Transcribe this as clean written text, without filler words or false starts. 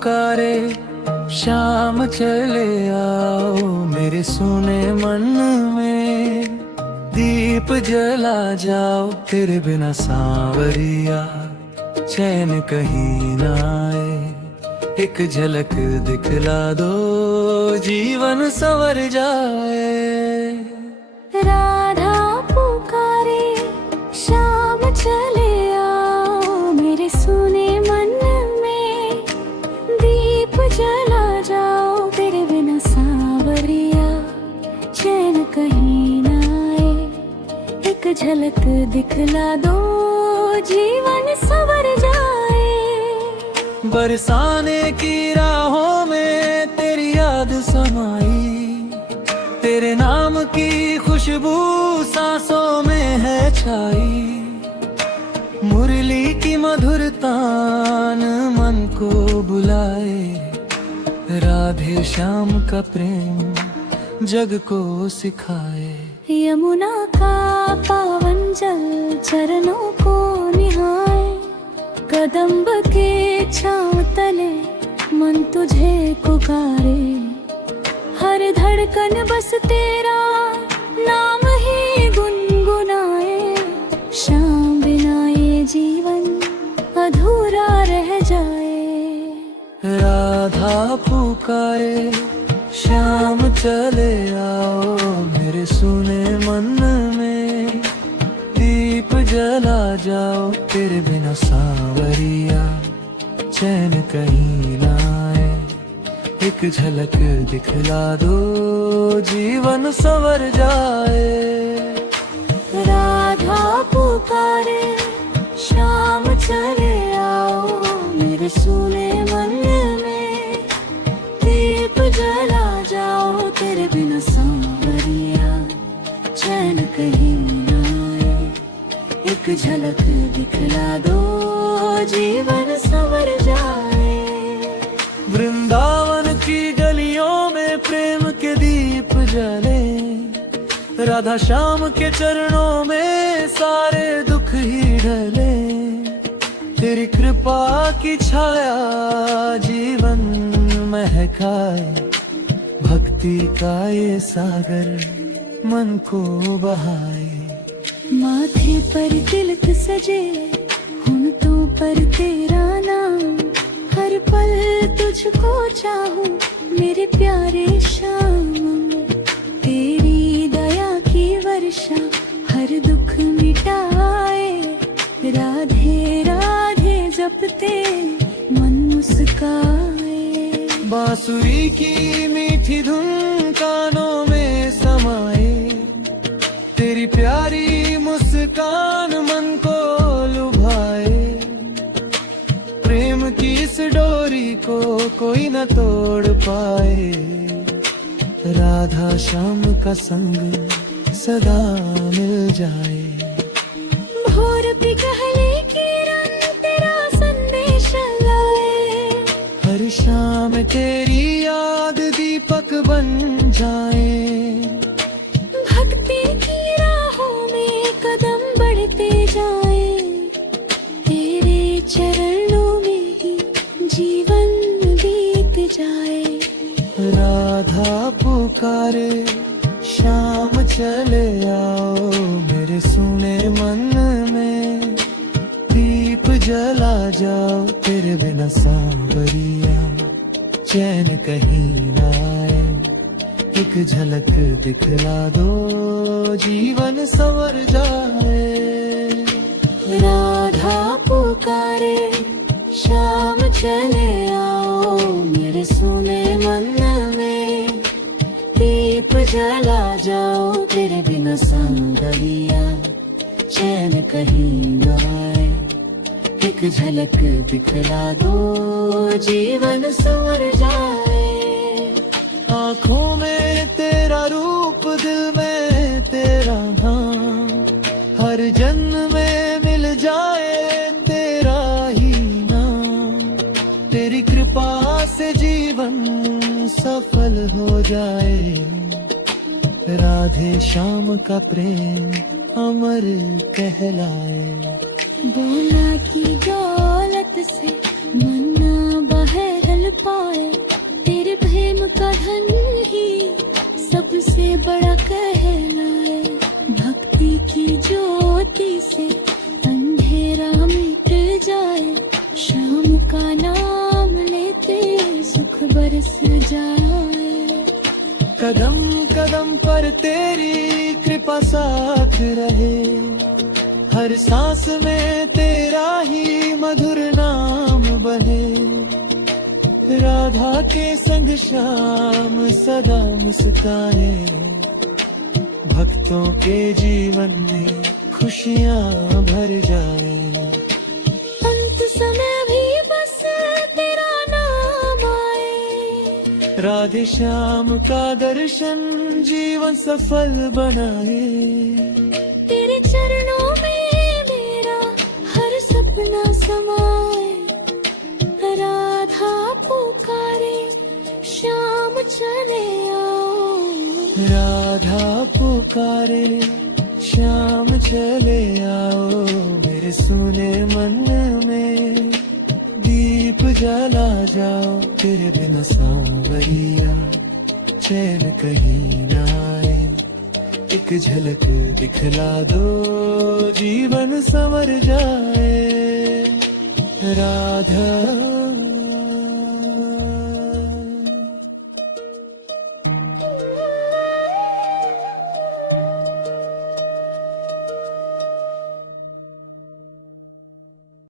पुकारे शाम चले आओ मेरे सोने मन में, दीप जला जाओ तेरे बिना सांवरिया चैन कहीं ना आए। एक झलक दिखला दो जीवन संवर जाए। राधा पुकारे शाम चले आओ मेरे सोने मन में, दीप जला जाओ तेरे बिना सांवरिया चैन कहीं ना आए। एक झलक दिखला दो जीवन संवर जाए। बरसाने की राहों में तेरी याद समाई, तेरे नाम की खुशबू सांसों में है छाई। मुरली की मधुर तान मन को बुलाए, राधे श्याम का प्रेम जग को सिखाए। यमुना का पावन जल चरणों को निहाए, कदम्ब के छांव तले मन तुझे पुकारे। हर धड़कन बस तेरा नाम ही गुनगुनाए, शाम बिना ये जीवन अधूरा रह जाए। राधा पुकारे शाम चले आओ मेरे सुने मन में, दीप जला जाओ तेरे बिना सांवरिया चैन कहीं ना आए। एक झलक दिखला दो जीवन संवर जाए। राधा पुकारे शाम चले आओ मेरे सुने मन में, दीप जला जाओ तेरे बिना सांवरिया चैन कहीं ना आए। एक झलक दिखला दो जीवन संवर जाए। वृंदावन की गलियों में प्रेम के दीप जले, राधा श्याम के चरणों में सारे दुख ही ढले। तेरी कृपा की छाया जीवन महकाए, भक्ति का ये सागर मन को बहाए। माथे पर तिलक सजे होंठों पर तेरा नाम, हर पल तुझको चाहूं मेरे प्यारे श्याम। तेरी दया की वर्षा हर दुख मिटाए, राधे राधे जपते मन मुस्काए। बांसुरी की मीठी धुन कानों में समाए, तेरी प्यारी मुस्कान मन को लुभाए। प्रेम की इस डोरी को कोई न तोड़ पाए, राधा श्याम का संग सदा मिल जाए। भोर पिघले किरण तेरा संदेश लाए, हर शाम तेरी याद दीपक बन जाए। भक्ति की राहों में कदम बढ़ते जाए, तेरे चरणों में ही जीवन बीत जाए। राधा पुकारे शाम चले आओ मेरे सुने मन में, दीप जला जाओ तेरे बिना सांवरिया चैन कहीं ना आए। एक झलक दिखला दो जीवन संवर जाए। राधा पुकारे शाम चले आओ मेरे सोने मन में, दीप जला जाओ तेरे बिना सांवरिया चैन कहीं न आए। एक झलक दिखला दो जीवन संवर जाए। आँखों में तेरा रूप दिल में तेरा नाम, हर जन्म में मिल जाए तेरा ही नाम। तेरी कृपा से जीवन सफल हो जाए, राधे श्याम का प्रेम अमर कहलाए। बोला की दौलत से मन्ना बहरल पाए, तेरे प्रेम का धन ही सबसे बड़ा कहलाए। भक्ति की ज्योति से अंधेरा मिट जाए, शाम का नाम लेते सुख बरस जाए। कदम कदम पर तेरी कृपा साथ रहे, हर सांस में तेरा ही मधुर नाम बहे। राधा के संग श्याम सदा मुस्काए, भक्तों के जीवन में खुशियाँ भर जाए। अंत समय भी बस तेरा नाम आए, राधे श्याम का दर्शन जीवन सफल बनाए। तेरे चरणों में मेरा हर सपना समाए। राधा पुकारे श्याम चले आओ, राधा पुकारे श्याम चले आओ। मेरे सुने मन में दीप जला जाओ, तेरे बिना सांवरिया चैन कहीं ना आए। एक झलक दिखला दो जीवन संवर जाए। राधा